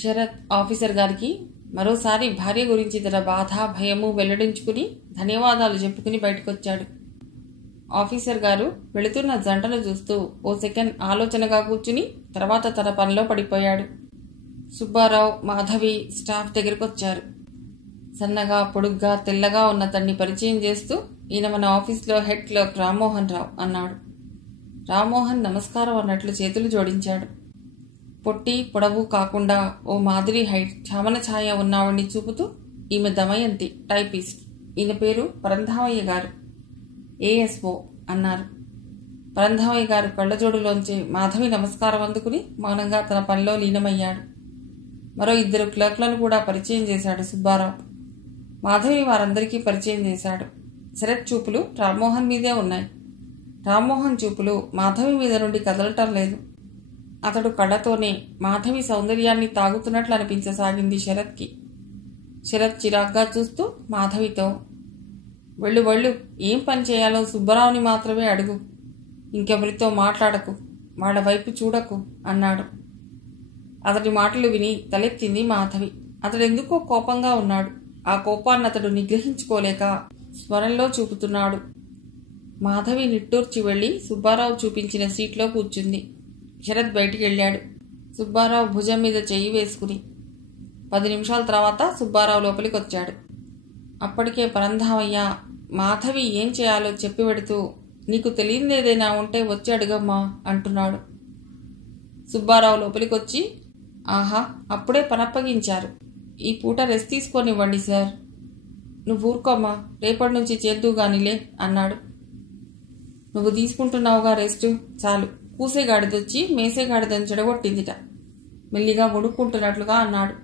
Sarath officer గారికి మరోసారి భార్య గురించి తన బాధ భయము వెల్లడించుకుని ధన్యవాదాలు చెప్పుకుని బయటకొచ్చాడు. ఆఫీసర్ గారు వెళుతున్న జంటను చూస్తూ ఓ సెకండ్ ఆలోచనగా కూర్చుని తర్వాత తన పనిలో పడిపోయాడు. సుబ్బారావు, మాధవి స్టాఫ్ దగ్గరకొచ్చారు. సన్నగా పొడుగ్గా తెల్లగా ఉన్న తన్ని పరిచయం చేస్తూ, ఈయన మన ఆఫీస్లో హెడ్ క్లర్క్ రామ్మోహన్ రావు అన్నాడు. రామ్మోహన్ నమస్కారం అన్నట్లు చేతులు జోడించాడు. పొట్టి పొడవు కాకుండా ఓ మాదిరి హైట్ చామన ఛాయ ఉన్నావిడ్ని చూపుతూ, ఈమె దమయంతి, టైపిస్ట్. ఈయన పేరు పరంధామయ్య గారు, ఏఎస్ఓ అన్నారు. పరంధామయ్య గారు కళ్ళజోడులోంచి మాధవి నమస్కారం అందుకుని మౌనంగా తన పనిలో లీనమయ్యాడు. మరో 2 క్లర్క్లను కూడా పరిచయం చేశాడు సుబ్బారావు. మాధవి వారందరికీ పరిచయం చేశాడు. శరత్ చూపులు రామ్మోహన్ మీదే ఉన్నాయి. రామ్మోహన్ చూపులు మాధవి మీద నుండి కదలటం లేదు. అతడు కళ్ళతోనే మాధవి సౌందర్యాన్ని తాగుతున్నట్లు అనిపించసాగింది శరత్కి. శరత్ చిరాగ్గా చూస్తూ మాధవితో, వెళ్ళు వెళ్ళు, ఏం పని చేయాలో సుబ్బారావుని మాత్రమే అడుగు, ఇంకెవరితో మాట్లాడకు, వాళ్ళ వైపు చూడకు అన్నాడు. అతడి మాటలు విని తలెత్తింది మాధవి. అతడెందుకో కోపంగా ఉన్నాడు. ఆ కోపాన్ని అతడు నిగ్రహించుకోలేక స్వరంలో చూపుతున్నాడు. మాధవి నిట్టూర్చి వెళ్లి సుబ్బారావు చూపించిన సీట్లో కూర్చుంది. శరత్ బయటికి వెళ్ళాడు. సుబ్బారావు భుజం మీద చెయ్యి వేసుకుని. 10 నిమిషాల తర్వాత సుబ్బారావు లోపలికి వచ్చాడు. అప్పటికే పరంధామయ్య మాధవి ఏం చేయాలో చెప్పి పెడుతూ, నీకు తెలియదేదైనా ఉంటే వచ్చి అడుగమ్మా అంటున్నాడు. సుబ్బారావు లోపలికి వచ్చి, ఆహా, అప్పుడే పనప్పగించారు, ఈ పూట రెస్ట్ తీసుకొనివ్వండి సార్. నువ్వు ఊరుకోమ్మా, రేపటి నుంచి చేద్దుగానిలే అన్నాడు. నువ్వు తీసుకుంటున్నావుగా రెస్ట్, చాలు. కూసేగాడిదొచ్చి మేసేగాడిదని చెడగొట్టిందిట, మెల్లిగా వణుక్కుంటున్నట్లుగా అన్నాడు.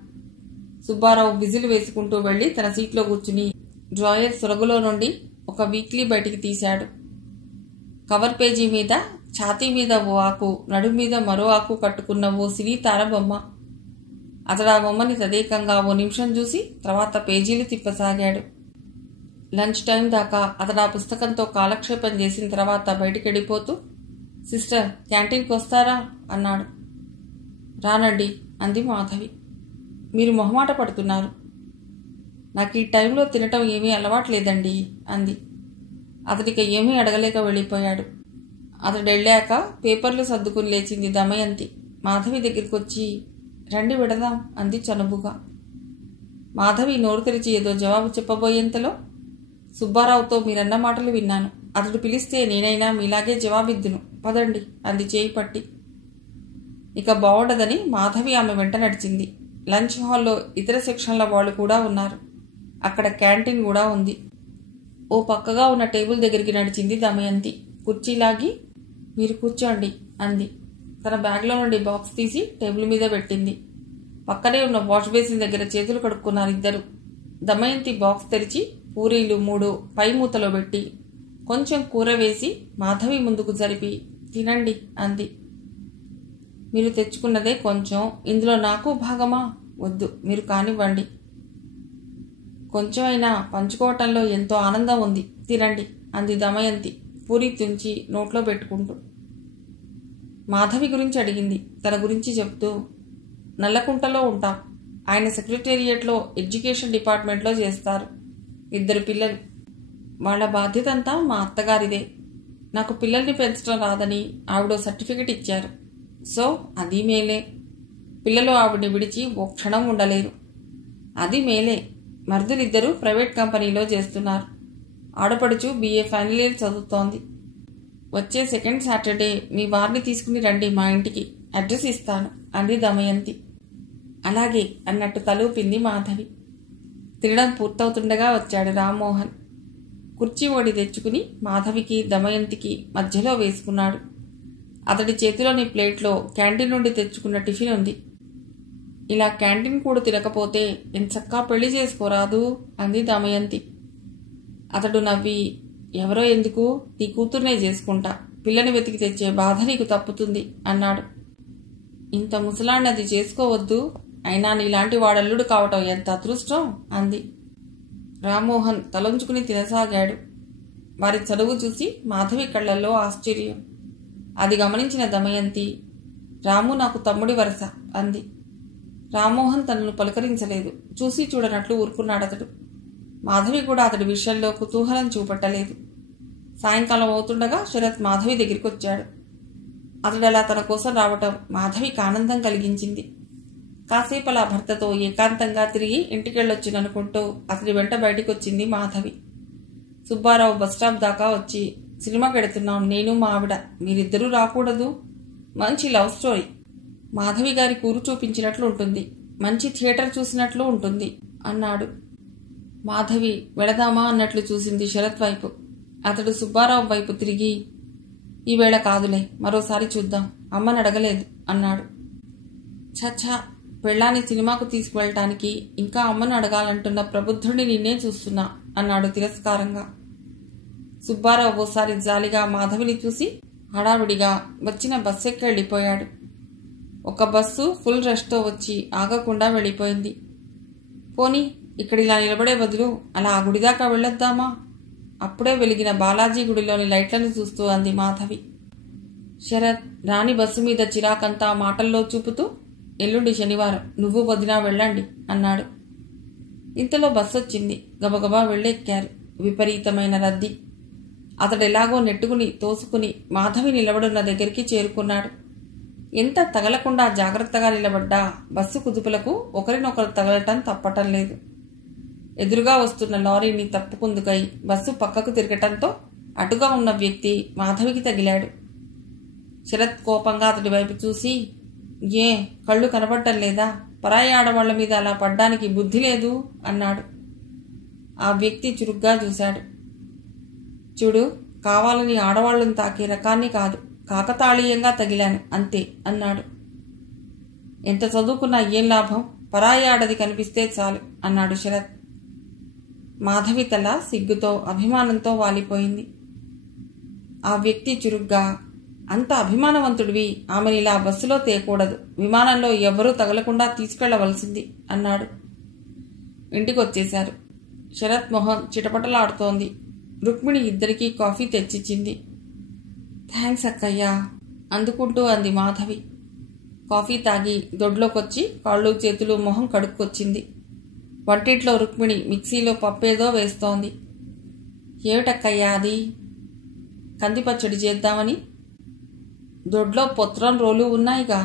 సుబ్బారావు విజిల్ వేసుకుంటూ వెళ్లి తన సీట్లో కూర్చుని డ్రాయర్ సొరగులో నుండి ఒక వీక్లీ బయటికి తీశాడు. కవర్ పేజీ మీద ఛాతీ మీద ఓ ఆకు, నడుము మీద మరో ఆకు కట్టుకున్న ఓ సినీ తార బొమ్మ. అతడు ఆ బొమ్మని తదేకంగా ఓ నిమిషం చూసి తర్వాత పేజీలు తిప్పసాగాడు. లంచ్ టైం దాకా అతడు ఆ పుస్తకంతో కాలక్షేపం చేసిన తర్వాత బయటికి వెళ్ళిపోతూ, సిస్టర్, క్యాంటీన్కి వస్తారా అన్నాడు. రానండి అంది మాధవి. మీరు మొహమాట పడుతున్నారు. నాకు ఈ టైంలో తినటం ఏమీ అలవాట్లేదండి అంది. అతడికి ఏమీ అడగలేక వెళ్ళిపోయాడు. అతడు వెళ్ళాక పేపర్లు సర్దుకుని లేచింది దమయంతి. మాధవి దగ్గరికి వచ్చి, రండి విడదాం అంది చనువుగా. మాధవి నోరు తెరిచి ఏదో జవాబు చెప్పబోయేంతలో, సుబ్బారావుతో మీరన్న మాటలు విన్నాను, అతడు పిలిస్తే నేనైనా మీలాగే జవాబిద్దును, పదండి అంది చేయి పట్టి. ఇక బాగుండదని మాధవి ఆమె వెంట నడిచింది. లంచ్ హాల్లో ఇతర సెక్షన్ల వాళ్ళు కూడా ఉన్నారు. అక్కడ క్యాంటీన్ కూడా ఉంది. ఓ పక్కగా ఉన్న టేబుల్ దగ్గరికి నడిచింది దమయంతి. కుర్చీలాగి, మీరు కూర్చోండి అంది. తన బ్యాగ్లో నుండి బాక్స్ తీసి టేబుల్ మీద పెట్టింది. పక్కనే ఉన్న వాష్ బేసిన్ దగ్గర చేతులు కడుక్కున్నారు ఇద్దరు. దమయంతి బాక్స్ తెరిచి పూరీలు 3 పై మూతలో పెట్టి కొంచెం కూర వేసి మాధవి ముందుకు జరిపి, తినండి అంది. మీరు తెచ్చుకున్నదే కొంచెం, ఇందులో నాకు భాగమా? వద్దు, మీరు కానివ్వండి. కొంచెం అయినా పంచుకోవటంలో ఎంతో ఆనందం ఉంది, తినండి అంది దమయంతి పూరి తుంచి నోట్లో పెట్టుకుంటూ. మాధవి గురించి అడిగింది. తన గురించి చెప్తూ, నల్లకుంటలో ఉంటాం, ఆయన సెక్రటేరియట్లో ఎడ్యుకేషన్ డిపార్ట్మెంట్లో చేస్తారు. 2 పిల్లలు. వాళ్ళ బాధ్యత అంతా మా అత్తగారిదే. నాకు పిల్లల్ని పెంచడం రాదని ఆవిడ సర్టిఫికెట్ ఇచ్చారు. సో అది మేలే. పిల్లలు ఆవిడ్ని విడిచి ఓ క్షణం ఉండలేరు. అది మేలే. మర్దులిద్దరూ ప్రైవేట్ కంపెనీలో చేస్తున్నారు. ఆడపడుచు BA ఫైనల్ ఇయర్ చదువుతోంది. వచ్చే సెకండ్ సాటర్డే మీ వారిని తీసుకుని రండి మా ఇంటికి, అడ్రస్ ఇస్తాను అంది దమయంతి. అలాగే అన్నట్టు తలూపింది మాధవి. తినడం పూర్తవుతుండగా వచ్చాడు రామ్మోహన్. కుర్చీ ఓడి తెచ్చుకుని మాధవికి దమయంతికి మధ్యలో వేసుకున్నాడు. అతడి చేతిలోని ప్లేట్లో క్యాంటీన్ నుండి తెచ్చుకున్న టిఫిన్ ఉంది. ఇలా క్యాంటీన్ కూడా తినకపోతే ఎంచక్కా పెళ్లి చేసుకోరాదు అంది దమయంతి. అతడు నవ్వి, ఎవరో ఎందుకు, నీ కూతుర్నే చేసుకుంటా, పిల్లని వెతికి తెచ్చే బాధ నీకు తప్పుతుంది అన్నాడు. ఇంత ముసలాన్నది చేసుకోవద్దు, అయినా నీలాంటి వాడల్లుడు కావటం ఎంత అదృష్టం అంది. రామ్మోహన్ తలంచుకుని తినసాగాడు. వారి చదువు చూసి మాధవి కళ్లల్లో ఆశ్చర్యం. అది గమనించిన దమయంతి, రాము నాకు తమ్ముడి వరస అంది. రామ్మోహన్ తనను పలకరించలేదు. చూసి చూడనట్లు ఊరుకున్నాడతడు. మాధవి కూడా అతడి విషయంలో కుతూహలం చూపట్టలేదు. సాయంకాలం అవుతుండగా శరత్ మాధవి దగ్గరికి వచ్చాడు. అతడలా తన కోసం రావటం మాధవికి ఆనందం కలిగించింది. కాసేపు అలా భర్తతో ఏకాంతంగా తిరిగి ఇంటికెళ్ళొచ్చుననుకుంటూ అతడి వెంట బయటికొచ్చింది మాధవి. సుబ్బారావు బస్టాప్ దాకా వచ్చి, సినిమాకి వెడుతున్నాం నేను మా ఆవిడ, మీరిద్దరూ రాకూడదు? మంచి లవ్ స్టోరీ, మాధవి గారి కూరు చూపించినట్లు ఉంటుంది, మంచి థియేటర్ చూసినట్లు ఉంటుంది అన్నాడు. మాధవి వెళదామా అన్నట్లు చూసింది శరత్ వైపు. అతడు సుబ్బారావు వైపు తిరిగి, ఈవేళ కాదులే, మరోసారి చూద్దాం, అమ్మని అడగలేదు అన్నాడు. ఛఛా, పెళ్ళాన్ని సినిమాకు తీసుకువెళ్ళటానికి ఇంకా అమ్మను అడగాలంటున్న ప్రబుద్ధుడిని నిన్నే చూస్తున్నా అన్నాడు తిరస్కారంగా. సుబ్బారావు ఓసారి జాలిగా మాధవిని చూసి హడావిడిగా వచ్చిన బస్సు ఎక్కి వెళ్ళిపోయాడు. ఒక బస్సు ఫుల్ రష్తో వచ్చి ఆగకుండా వెళ్ళిపోయింది. పోనీ ఇక్కడ ఇలా నిలబడే బదులు అలా ఆ గుడిదాకా వెళ్ళొద్దామా? అప్పుడే వెలిగిన బాలాజీ గుడిలోని లైట్లను చూస్తూ అంది మాధవి. శరత్ రాణి బస్సు మీద చిరాకంతా మాటల్లో చూపుతూ, ఎల్లుండి శనివారం, నువ్వు వదినా వెళ్ళండి అన్నాడు. ఇంతలో బస్సు వచ్చింది. గబగబా వెళ్ళెక్కారు. విపరీతమైన రద్దీ. అతడెలాగో నెట్టుకుని తోసుకుని మాధవి నిలబడున్న దగ్గరికి చేరుకున్నాడు. ఎంత తగలకుండా జాగ్రత్తగా నిలబడ్డా బస్సు కుదుపులకు ఒకరినొకరు తగలటం తప్పటం లేదు. ఎదురుగా వస్తున్న లారీని తప్పుకుందుకై బస్సు పక్కకు తిరగటంతో అటుగా ఉన్న వ్యక్తి మాధవికి తగిలాడు. శరత్ కోపంగా అతడి వైపు చూసి, ఏ కళ్ళు కనబడ్డం లేదా? పరాయి ఆడవాళ్ల మీద అలా పడ్డానికి బుద్ధి లేదు అన్నాడు. ఆ వ్యక్తి చురుగ్గా చూశాడు. చూడు, కావాలని ఆడవాళ్లను తాకే రకాన్ని కాదు, కాకతాళీయంగా తగిలాను అంతే అన్నాడు. ఎంత చదువుకున్నా ఏం లాభం, పరాయి ఆడది కనిపిస్తే చాలు అన్నాడు శరత్. మాధవి తల సిగ్గుతో అభిమానంతో వాలిపోయింది. ఆ వ్యక్తి చురుగ్గా, అంత అభిమానవంతుడివి ఆమెనిలా బస్సులో తేకూడదు, విమానంలో ఎవ్వరూ తగలకుండా తీసుకెళ్లవలసింది అన్నాడు. ఇంటికొచ్చేశారు. శరత్ మొహం చిటపటలాడుతోంది. రుక్మిణి ఇద్దరికీ కాఫీ తెచ్చిచ్చింది. థ్యాంక్స్ అక్కయ్యా అందుకుంటూ అంది మాధవి. కాఫీ తాగి దొడ్లోకొచ్చి కాళ్ళు చేతులు మొహం కడుక్కొచ్చింది. వంటింట్లో రుక్మిణి మిక్సీలో పప్పేదో వేస్తోంది. ఏమిటక్కయ్యా అది? కందిపచ్చడి చేద్దామని. దొడ్లో పొత్రం రోలు ఉన్నాయిగా.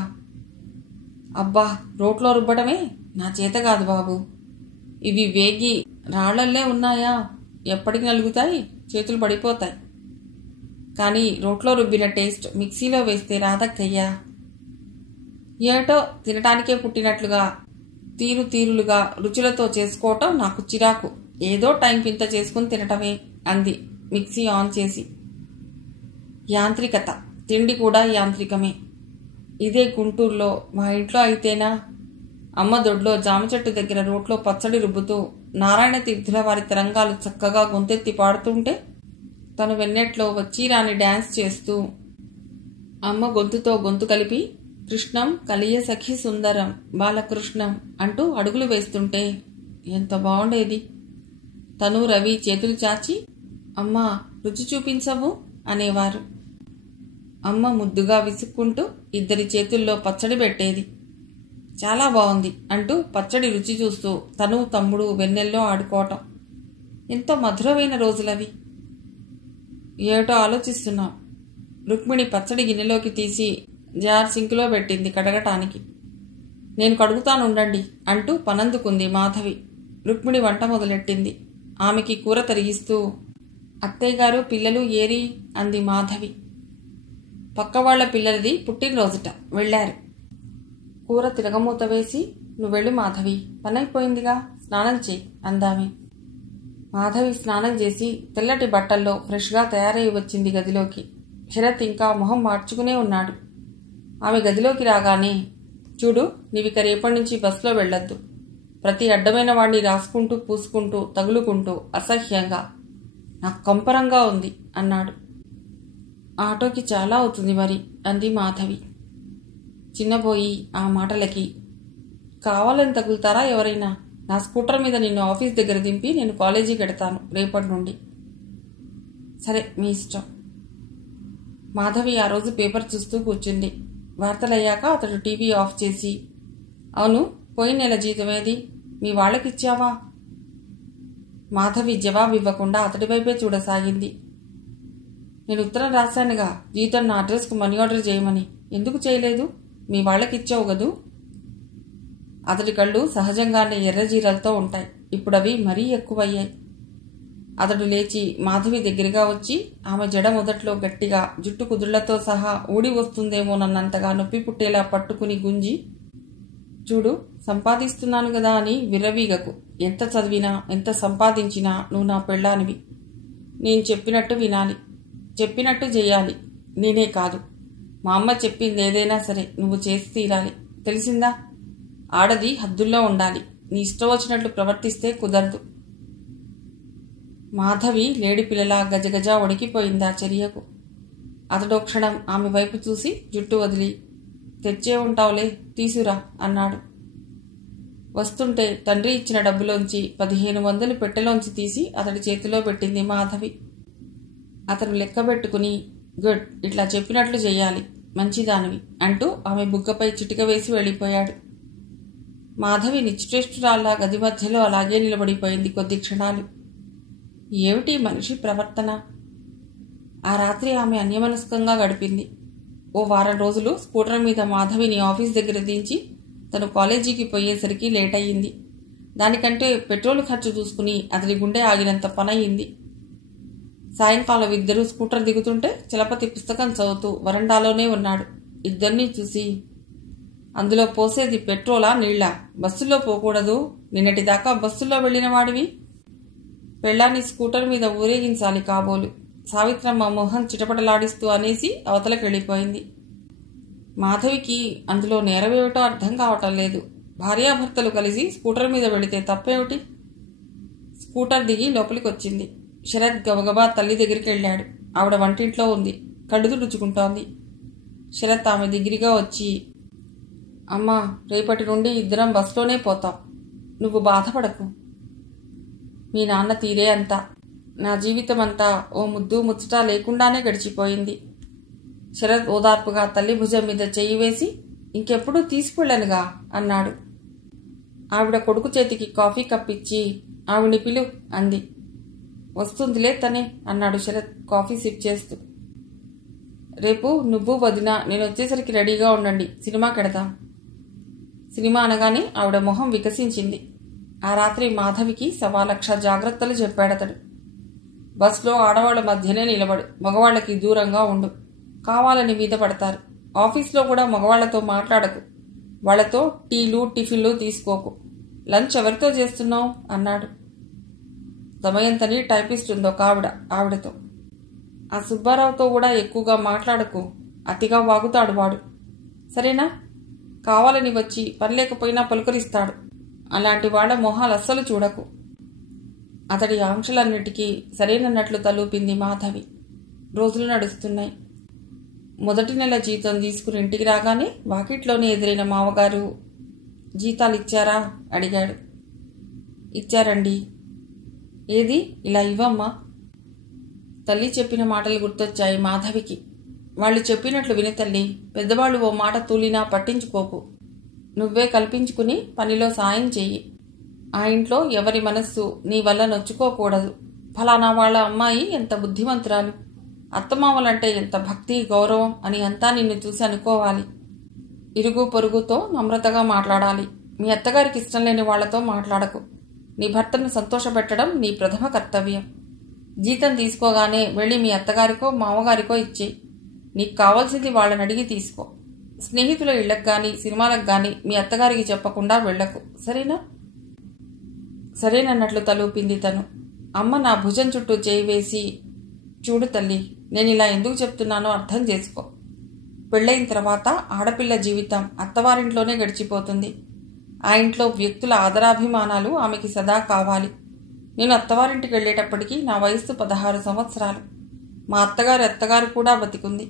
అబ్బా, రోట్లో రుబ్బడమే నా చేత కాదు బాబు. ఇవి వేగి రాళ్లల్లే ఉన్నాయా, ఎప్పటికి నలుగుతాయి, చేతులు పడిపోతాయి. కానీ రోట్లో రుబ్బిన టేస్ట్ మిక్సీలో వేస్తే రాదక్కయ్యా. ఏటో తినటానికే పుట్టినట్లుగా తీరులుగా రుచులతో చేసుకోవటం నాకు చిరాకు. ఏదో టైం పింత చేసుకుని తినటమే అంది మిక్సీ ఆన్ చేసి. యాంత్రికత, తిండి కూడా యాంత్రికమే. ఇదే గుంటూరులో మా ఇంట్లో అయితేనా? అమ్మ దొడ్లో జామ చెట్టు దగ్గర రోట్లో పచ్చడి రుబ్బుతూ నారాయణ తీర్థుల వారి తరంగాలు చక్కగా గొంతెత్తి పాడుతుంటే తను వెన్నెట్లో వచ్చి రాని డ్యాన్స్ చేస్తూ అమ్మ గొంతుతో గొంతు కలిపి కృష్ణం కలియ సఖి సుందరం బాలకృష్ణం అంటూ అడుగులు వేస్తుంటే ఎంత బాగుండేది. తను రవి చేతులు చాచి, అమ్మా రుచి చూపించవు అనేవారు. అమ్మ ముద్దుగా విసుక్కుంటూ ఇద్దరి చేతుల్లో పచ్చడి పెట్టేది. చాలా బాగుంది అంటూ పచ్చడి రుచి చూస్తూ తను తమ్ముడు వెన్నెల్లో ఆడుకోవటం. ఎంతో మధురమైన రోజులవి. ఏటో ఆలోచిస్తున్నాం. రుక్మిణి పచ్చడి గిన్నెలోకి తీసి జార్ సింకులో పెట్టింది కడగటానికి. నేను కడుగుతానుండండి అంటూ పనందుకుంది మాధవి. రుక్మిణి వంట మొదలెట్టింది. ఆమెకి కూర తరిగిస్తూ, అత్తయ్యగారు పిల్లలు ఏరి అంది మాధవి. పక్కవాళ్ల పిల్లలది పుట్టినరోజుట, వెళ్లారు. కూర తిరగమూత వేసి, నువ్వెళ్ళు మాధవి, పనైపోయిందిగా, స్నానం చేయి అందామె. మాధవి స్నానం చేసి తెల్లటి బట్టల్లో ఫ్రెష్గా తయారై వచ్చింది గదిలోకి. శరత్ ఇంకా మొహం మార్చుకునే ఉన్నాడు. ఆమె గదిలోకి రాగానే, చూడు, నీవిక రేపటి నుంచి బస్సులో వెళ్లొద్దు. ప్రతి అడ్డమైన వాణ్ణి రాసుకుంటూ పూసుకుంటూ తగులుకుంటూ అసహ్యంగా, నాకు కంపరంగా ఉంది అన్నాడు. ఆటోకి చాలా అవుతుంది మరి అంది మాధవి. చిన్నబోయి ఆ మాటలకి, కావాలని తగులుతారా ఎవరైనా? నా స్కూటర్ మీద నిన్ను ఆఫీస్ దగ్గర దింపి నేను కాలేజీకి వెడతాను రేపటి నుండి. సరే, మీ ఇష్టం. మాధవి ఆ రోజు పేపర్ చూస్తూ కూర్చుంది. వార్తలయ్యాక అతడు టీవీ ఆఫ్ చేసి, అవును, పోయిన నెల జీతమేది? మీ వాళ్ళకిచ్చావా? మాధవి జవాబివ్వకుండా అతడి వైపే చూడసాగింది. నేను ఉత్తరం రాశానుగా, జీతం నా అడ్రస్కు మనీ ఆర్డర్ చేయమని. ఎందుకు చేయలేదు? మీ వాళ్ళకిచ్చావు గదూ? అతడి కళ్ళు సహజంగానే ఎర్రజీరలతో ఉంటాయి. ఇప్పుడవి మరీ ఎక్కువయ్యాయి. అతడు లేచి మాధవి దగ్గరగా వచ్చి ఆమె జడ మొదట్లో గట్టిగా జుట్టు కుదుళ్లతో సహా ఊడి వస్తుందేమోనన్నంతగా నొప్పి పుట్టేలా పట్టుకుని గుంజి, చూడు, సంపాదిస్తున్నాను గదా అని విర్రవీగకు. ఎంత చదివినా ఎంత సంపాదించినా నువ్వు నా పెళ్ళానివి. నేను చెప్పినట్టు వినాలి, చెప్పినట్టు చెయ్యాలి. నేనే కాదు, మా అమ్మ చెప్పింది ఏదైనా సరే నువ్వు చేసి తీరాలి. తెలిసిందా? ఆడది హద్దుల్లో ఉండాలి. నీ ఇష్టం వచ్చినట్లు ప్రవర్తిస్తే కుదరదు. మాధవి లేడి పిల్లలా గజగజ వణికిపోయింది ఆ చర్యకు. అతడో క్షణం ఆమె వైపు చూసి జుట్టు వదిలి, తెచ్చే ఉంటావులే, తీసురా అన్నాడు. వస్తుంటే తండ్రి ఇచ్చిన డబ్బులోంచి 1500 పెట్టెలోంచి తీసి అతడి చేతిలో పెట్టింది మాధవి. అతను లెక్కబెట్టుకుని, గుడ్, ఇట్లా చెప్పినట్లు చెయ్యాలి, మంచిదానివి అంటూ ఆమె బుగ్గపై చిటిక వేసి వెళ్ళిపోయాడు. మాధవి నిశ్చేష్టురాల్లా గది మధ్యలో అలాగే నిలబడిపోయింది కొద్ది క్షణాలు. ఏమిటి మనిషి ప్రవర్తన? ఆ రాత్రి ఆమె అన్యమనస్కంగా గడిపింది. ఓ వారం రోజులు స్కూటర్ మీద మాధవిని ఆఫీస్ దగ్గర దించి తను కాలేజీకి పోయేసరికి లేట్ అయ్యింది. దానికంటే పెట్రోల్ ఖర్చు చూసుకుని అతని గుండె ఆగినంత పనయింది. సాయంకాలం ఇద్దరూ స్కూటర్ దిగుతుంటే చలపతి పుస్తకం చదువుతూ వరండాలోనే ఉన్నాడు. ఇద్దరినీ చూసి, అందులో పోసేది పెట్రోలా నీళ్లా? బస్సులో పోకూడదు. నిన్నటిదాకా బస్సుల్లో వెళ్లిన వాడివి. పెళ్ళాన్ని స్కూటర్ మీద ఊరేగించాలి కాబోలు. సావిత్రమ్మ మొహం చిటపటలాడిస్తూ అనేసి అవతలకెళ్ళిపోయింది. మాధవికి అందులో నేరమేమిటో అర్థం కావటం లేదు. భార్యాభర్తలు కలిసి స్కూటర్ మీద వెళితే తప్పేమిటి? స్కూటర్ దిగి లోపలికొచ్చింది. శరత్ గబగబా తల్లి దగ్గరికి వెళ్ళాడు. ఆవిడ వంటింట్లో ఉంది, కడుగు రుచుకుంటోంది. శరత్ ఆమె దగ్గరగా వచ్చి, అమ్మా, రేపటి నుండి ఇద్దరం బస్లోనే పోతాం. నువ్వు బాధపడకు. మీ నాన్న తీరే అంతా. నా జీవితమంతా ఓ ముద్దు ముచ్చట లేకుండానే గడిచిపోయింది. శరత్ ఓదార్పుగా తల్లి భుజం మీద చెయ్యి వేసి, ఇంకెప్పుడూ తీసుకెళ్ళనుగా అన్నాడు. ఆవిడ కొడుకు చేతికి కాఫీ కప్పిచ్చి, ఆవిడ్ని పిలు అంది. వస్తుందిలే తనే అన్నాడు శరత్ కాఫీ సిప్ చేస్తూ. రేపు నువ్వు వదిన నేను వచ్చేసరికి రెడీగా ఉండండి, సినిమాకెడదాం. సినిమా అనగానే ఆవిడ మొహం వికసించింది. ఆ రాత్రి మాధవికి 1,00,000 జాగ్రత్తలు చెప్పాడతడు. బస్లో ఆడవాళ్ల మధ్యనే నిలబడు, మగవాళ్లకి దూరంగా ఉండు. కావాలని మీద పడతారు. ఆఫీస్లో కూడా మగవాళ్లతో మాట్లాడకు. వాళ్లతో టీలు టిఫిన్లు తీసుకోకు. లంచ్ ఎవరితో చేస్తున్నావు అన్నాడు. దమయంతని టైపిస్ట్ ఉందో ఆవిడతో. ఆ సుబ్బారావుతో కూడా ఎక్కువగా మాట్లాడకు, అతిగా వాగుతాడు వాడు. సరేనా? కావాలని వచ్చి పని లేకపోయినా పలుకరిస్తాడు. అలాంటి వాళ్ల మొహాలు అస్సలు చూడకు. అతడి ఆంక్షలన్నిటికీ సరేనన్నట్లు తలూపింది మాధవి. రోజులు నడుస్తున్నాయి. మొదటి నెల జీతం తీసుకుని ఇంటికి రాగానే వాకిట్లోనే ఎదురైన మావగారు, జీతాలిచ్చారా అడిగాడు. ఇచ్చారండి. ఏది, ఇలా ఇవ్వమ్మా. తల్లి చెప్పిన మాటలు గుర్తొచ్చాయి మాధవికి. వాళ్ళు చెప్పినట్లు విని తల్లి, పెద్దవాళ్ళు ఓ మాట తూలినా పట్టించుకోకు. నువ్వే కల్పించుకుని పనిలో సాయం చెయ్యి. ఆ ఇంట్లో ఎవరి మనస్సు నీ వల్ల నొచ్చుకోకూడదు. ఫలానా వాళ్ల అమ్మాయి ఎంత బుద్ధిమంతురాలు, అత్తమామలంటే ఎంత భక్తి గౌరవం అని అంతా నిన్ను చూసి అనుకోవాలి. ఇరుగు పొరుగుతో నమ్రతగా మాట్లాడాలి. మీ అత్తగారికి ఇష్టం లేని వాళ్లతో మాట్లాడకు. నీ భర్తను సంతోషపెట్టడం నీ ప్రథమ కర్తవ్యం. జీతం తీసుకోగానే వెళ్ళి మీ అత్తగారికో మామగారికో ఇచ్చేయి. నీకు కావాల్సింది వాళ్ళని అడిగి తీసుకో. స్నేహితుల ఇళ్లకు గాని సినిమాలకు గాని మీ అత్తగారికి చెప్పకుండా వెళ్లకు. సరేనా? సరేనన్నట్లు తలూపింది తను. అమ్మ నా భుజం చుట్టూ చేయి వేసి, చూడు తల్లి, నేను ఇలా ఎందుకు చెప్తున్నానో అర్థం చేసుకో. పెళ్ళైన తర్వాత ఆడపిల్ల జీవితం అత్తవారింట్లోనే గడిచిపోతుంది. ఆ ఇంట్లో వ్యక్తుల ఆదరాభిమానాలు ఆమెకి సదా కావాలి. నేను అత్తవారింటికి వెళ్లేటప్పటికీ నా వయస్సు 16 సంవత్సరాలు. మా అత్తగారు కూడా బతికుంది.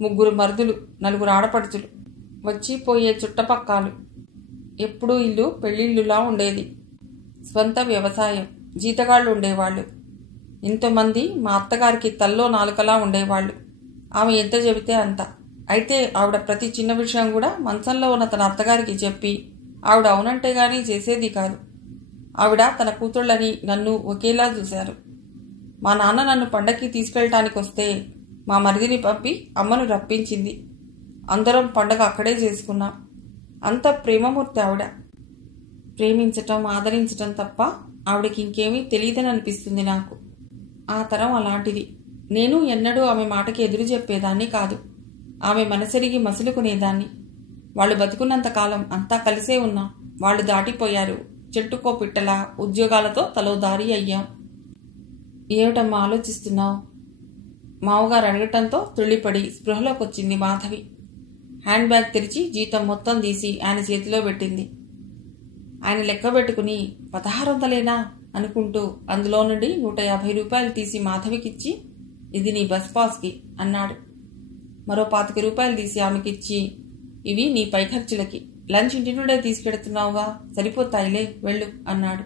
3 మరుదులు, 4 ఆడపడుచులు, వచ్చిపోయే చుట్టపక్కాలు. ఎప్పుడూ ఇల్లు పెళ్లిళ్ళులా ఉండేది. స్వంత వ్యవసాయం, జీతగాళ్లు ఉండేవాళ్లు. ఇంతమంది మా అత్తగారికి తల్లో నాలుకలా ఉండేవాళ్లు. ఆమె ఎంత చెబితే అంత. అయితే ఆవిడ ప్రతి చిన్న విషయం కూడా మంచంలో ఉన్న తన అత్తగారికి చెప్పి ఆవిడ అవునంటే గానీ చేసేది కాదు. ఆవిడ తన కూతుళ్ళని నన్ను ఒకేలా చూశారు. మా నాన్న నన్ను పండక్కి తీసుకెళ్ళటానికి వస్తే మా మరిదిని పంపి అమ్మను రప్పించింది. అందరం పండగ అక్కడే చేసుకున్నాం. అంత ప్రేమమూర్తి ఆవిడ. ప్రేమించటం, ఆదరించటం తప్ప ఆవిడకి ఇంకేమీ తెలియదని అనిపిస్తుంది నాకు. ఆ తరం అలాంటిది. నేను ఎన్నడూ ఆమె మాటకి ఎదురు చెప్పేదాన్ని కాదు. ఆమె మనసెరిగి మసులుకునేదాన్ని. వాళ్ళు బతుకున్నంతకాలం అంతా కలిసే ఉన్నాం. వాళ్ళు దాటిపోయారు. చెట్టుకో పిట్టలా ఉద్యోగాలతో తలో దారి అయ్యాం. ఏమిటమ్మా ఆలోచిస్తున్నావు? మావగారు అడగటంతో తుళ్ళిపడి స్పృహలోకొచ్చింది మాధవి. హ్యాండ్ బ్యాగ్ తెరిచి జీతం మొత్తం తీసి ఆయన చేతిలో పెట్టింది. ఆయన లెక్క పెట్టుకుని 1600 అనుకుంటూ అందులో నుండి 150 రూపాయలు తీసి మాధవికిచ్చి, ఇది నీ బస్ పాస్కి అన్నాడు. మరో 25 రూపాయలు తీసి ఆమెకిచ్చి, ఇవి నీ పై ఖర్చులకి, లంచ్ ఇంటి నుండే తీసుకెడుతున్నావుగా, సరిపోతాయిలే వెళ్ళు అన్నాడు.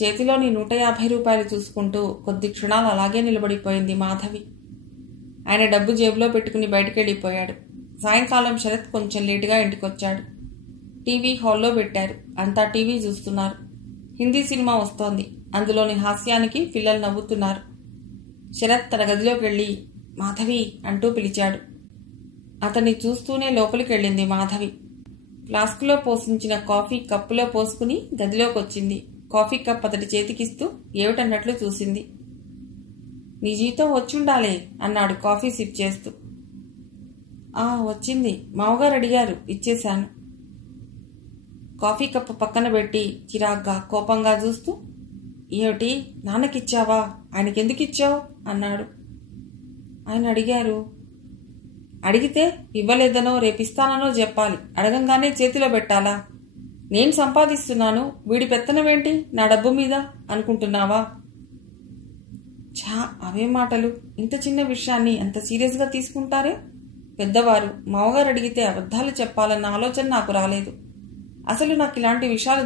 చేతిలోని 150 రూపాయలు చూసుకుంటూ కొద్ది క్షణాలు అలాగే నిలబడిపోయింది మాధవి. ఆయన డబ్బు జేబులో పెట్టుకుని బయటకెళ్ళిపోయాడు. సాయంకాలం శరత్ కొంచెం లేటుగా ఇంటికొచ్చాడు. టీవీ హాల్లో పెట్టారు. అంతా టీవీ చూస్తున్నారు. హిందీ సినిమా వస్తోంది. అందులోని హాస్యానికి పిల్లలు నవ్వుతున్నారు. శరత్ తన గదిలోకి వెళ్ళి మాధవి అంటూ పిలిచాడు. అతన్ని చూస్తూనే లోపలికి వెళ్ళింది మాధవి. ఫ్లాస్కులో పోసించిన కాఫీ కప్పులో పోసుకుని గదిలోకి వచ్చింది. కాఫీ కప్ అతడి చేతికిస్తూ ఏమిటన్నట్లు చూసింది. నీ జీతం వచ్చుండాలే అన్నాడు కాఫీ సిప్ చేస్తూ. వచ్చింది, మావగారు అడిగారు, ఇచ్చేశాను. కాఫీ కప్పు పక్కన పెట్టి చిరాగ్గా కోపంగా చూస్తూ, ఏమిటి నాన్నకిచ్చావా, ఆయనకెందుకిచ్చావు అన్నాడు. ఆయన అడిగారు. అడిగితే ఇవ్వలేదనో రేపిస్తానో చెప్పాలి. అడగంగానే చేతిలో పెట్టాలా? నేను సంపాదిస్తున్నాను, వీడి పెత్తనమేంటి నా డబ్బు మీద అనుకుంటున్నావా? అవే మాటలు. ఇంత చిన్న విషయాన్ని అంత సీరియస్గా తీసుకుంటారే? పెద్దవారు, మావగారు అడిగితే అబద్ధాలు చెప్పాలన్న ఆలోచన నాకు రాలేదు. అసలు నాకు ఇలాంటి విషయాలు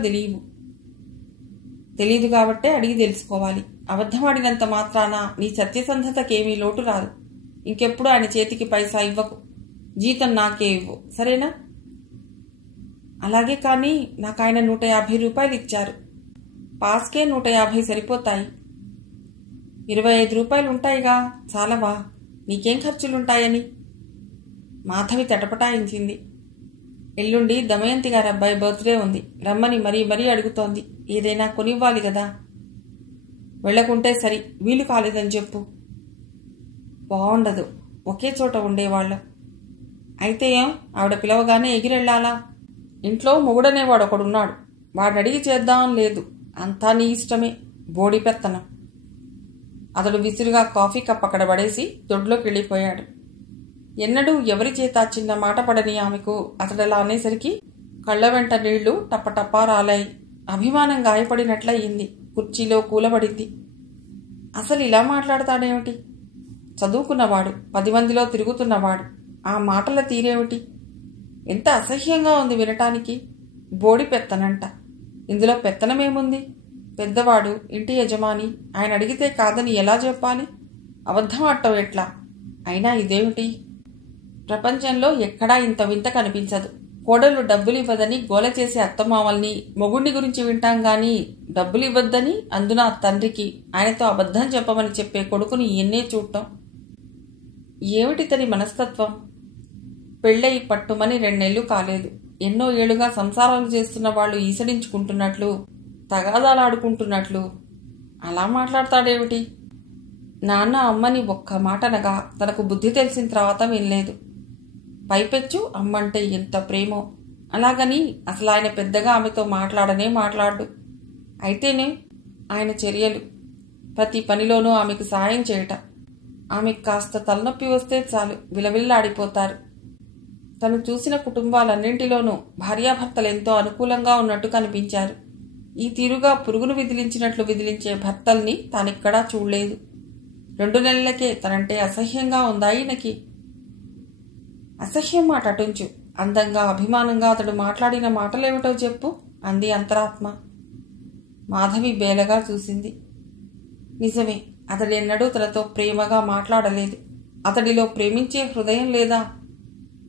తెలియదు కాబట్టే అడిగి తెలుసుకోవాలి. అబద్ధమాడినంత మాత్రాన నీ సత్యసంధతకేమీ లోటు రాదు. ఇంకెప్పుడు ఆయన చేతికి పైసా ఇవ్వకు. జీతం నాకే ఇవ్వు, సరేనా? అలాగే, కానీ నాకు ఆయన 150 రూపాయలు ఇచ్చారు. పాస్కే 150 సరిపోతాయి. 25 రూపాయలు ఉంటాయిగా, చాలవా? నీకేం ఖర్చులుంటాయని? మాధవి తటపటాయించింది. ఎల్లుండి దమయంతి గారి అబ్బాయి బర్త్డే ఉంది, రమ్మని మరీ అడుగుతోంది. ఏదైనా కొనివ్వాలి కదా. వెళ్లకుంటే సరి, వీలు కాలేదని చెప్పు. బాగుండదు, ఒకే చోట ఉండేవాళ్ళం. అయితే ఏం, ఆవిడ పిలవగానే ఎగిరెళ్లాలా? ఇంట్లో మొగుడనేవాడు ఒకడున్నాడు, వాడడిగి చేద్దాం లేదు. అంతా నీ ఇష్టమే, బోడి పెత్తనం. అతడు విసురుగా కాఫీ కప్ అక్కడ పడేసి దొడ్లోకి వెళ్ళిపోయాడు. ఎన్నడూ ఎవరి చేత చిన్న మాట పడని ఆమెకు అతడలా అనేసరికి కళ్ల వెంట నీళ్లు టప్పటప్పా రాలాయి. అభిమానం గాయపడినట్లయింది. కుర్చీలో కూలబడింది. అసలు ఇలా మాట్లాడతాడేమిటి? చదువుకున్నవాడు, 10 మందిలో తిరుగుతున్నవాడు. ఆ మాటల తీరేమిటి? ఎంత అసహ్యంగా ఉంది వినటానికి. బోడి పెత్తనంట. ఇందులో పెత్తనమేముంది? పెద్దవాడు, ఇంటి యజమాని, ఆయన అడిగితే కాదని ఎలా చెప్పాలి? అబద్ధం ఆడటం ఎట్లా? అయినా ఇదేమిటి? ప్రపంచంలో ఎక్కడా ఇంత వింత కనిపించదు. కోడలు డబ్బులివ్వదని గోల చేసే అత్తమామల్ని, మొగుణ్ణి గురించి వింటాం గాని డబ్బులివ్వద్దని, అందున తండ్రికి ఆయనతో అబద్ధం చెప్పమని చెప్పే కొడుకుని ఎన్నే చూడటం. ఏమిటితని మనస్తత్వం? పెళ్ళై పట్టుమని 2 నెలలు కాలేదు. ఎన్నో ఏళ్లుగా సంసారాలు చేస్తున్న వాళ్ళు ఈసడించుకుంటున్నట్లు, తగాదాలాడుకుంటున్నట్లు అలా మాట్లాడతాడేమిటి? నాన్న అమ్మని ఒక్క మాటనగా తనకు బుద్ధి తెలిసిన తర్వాత వినలేదు. పైపెచ్చు అమ్మంటే ఎంత ప్రేమో. అలాగని అసలు ఆయన పెద్దగా ఆమెతో మాట్లాడు. అయితేనే ఆయన చర్యలు, ప్రతి పనిలోనూ ఆమెకు సాయం చేయట. ఆమెకు కాస్త తలనొప్పి వస్తే చాలు విలవిల్లాడిపోతారు. తను చూసిన కుటుంబాలన్నింటిలోనూ భార్యాభర్తలెంతో అనుకూలంగా ఉన్నట్టు కనిపించారు. ఈ తీరుగా పురుగును విదిలించినట్లు విదిలించే భర్తల్ని తానెక్కడా చూడలేదు. 2 నెలలకే తనంటే అసహ్యంగా ఉందా ఈయనకి? అసహ్యం మాట అటుంచు, అందంగా అభిమానంగా అతడు మాట్లాడిన మాటలేమిటో చెప్పు అంది అంతరాత్మ. మాధవి బేలగా చూసింది. నిజమే, అతడెన్నడూ తనతో ప్రేమగా మాట్లాడలేదు. అతడిలో ప్రేమించే హృదయం లేదా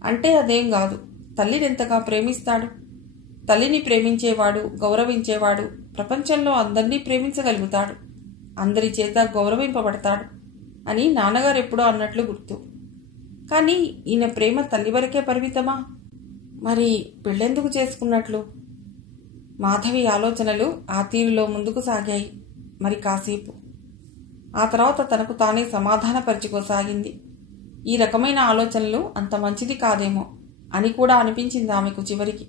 అంటే అదేం కాదు. తల్లినెంతగా ప్రేమిస్తాడు? తల్లిని ప్రేమించేవాడు, గౌరవించేవాడు ప్రపంచంలో అందరినీ ప్రేమించగలుగుతాడు, అందరి చేత గౌరవింపబడతాడు అని నాన్నగారు ఎప్పుడో అన్నట్లు గుర్తు. కానీ ఈయన ప్రేమ తల్లి వరకే పరిమితమా? మరి పెళ్ళెందుకు చేసుకున్నట్లు? మాధవి ఆలోచనలు ఆ తీరులో ముందుకు సాగాయి. మరి కాసేపు ఆ తర్వాత తనకు తానే సమాధానపరుచుకోసాగింది. ఈ రకమైన ఆలోచనలు అంత మంచిది కాదేమో అని కూడా అనిపించింది ఆమెకు. చివరికి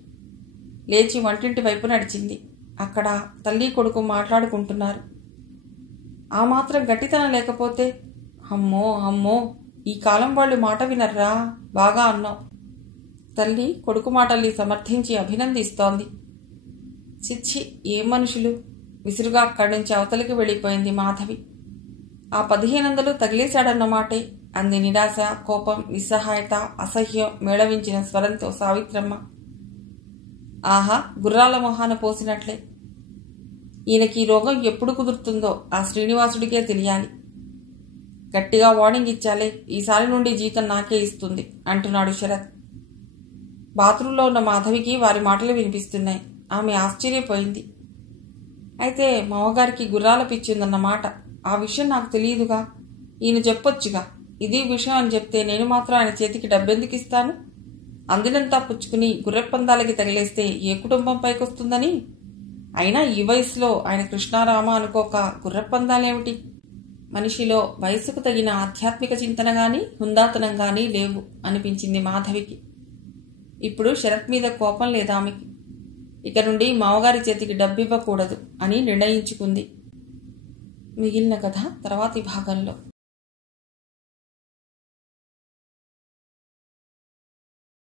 లేచి వంటింటి వైపు నడిచింది. అక్కడ తల్లి కొడుకు మాట్లాడుకుంటున్నారు. ఆ మాత్రం గట్టితనం లేకపోతే అమ్మో అమ్మో, ఈ కాలం వాళ్ళు మాట వినర్రా, బాగా అన్నావు. తల్లి కొడుకు మాటల్ని సమర్థించి అభినందిస్తోంది. చిచ్చి, ఏం మనుషులు! విసురుగా అక్కడి నుంచి అవతలికి వెళ్ళిపోయింది మాధవి. ఆ 1500 తగిలేశాడన్నమాటే అంది నిరాశ, కోపం, నిస్సహాయత, అసహ్యం మేళవించిన స్వరంతో సావిత్రమ్మ. ఆహా, గుర్రాల మొహాన పోసినట్లే. ఈయనకి రోగం ఎప్పుడు కుదురుతుందో ఆ శ్రీనివాసుడికే తెలియాలి. గట్టిగా వార్నింగ్ ఇచ్చాలే, ఈసారి నుండి జీతం నాకే ఇస్తుంది అంటున్నాడు శరత్. బాత్రూంలో ఉన్న మాధవికి వారి మాటలు వినిపిస్తున్నాయి. ఆమె ఆశ్చర్యపోయింది. అయితే మామగారికి గుర్రాల పిచ్చిందన్నమాట. ఆ విషయం నాకు తెలియదుగా. ఈయన చెప్పొచ్చుగా, ఇది విషయం అని చెప్తే నేను మాత్రం ఆయన చేతికి డబ్బెందుకు ఇస్తాను? అందినంతా పుచ్చుకుని గుర్రెపందాలకి తగిలేస్తే ఏ కుటుంబం పైకొస్తుందని. అయినా ఈ వయసులో ఆయన కృష్ణారామ అనుకోక గుర్రెపందాలేమిటి? మనిషిలో వయసుకు తగిన ఆధ్యాత్మిక చింతన గాని హుందాతనం గాని లేవు అనిపించింది మాధవికి. ఇప్పుడు శరత్ మీద కోపం లేదా ఆమెకి. ఇక నుండి మామగారి చేతికి డబ్బివ్వకూడదు అని నిర్ణయించుకుంది. మిగిలిన కథ తర్వాతి భాగంలో.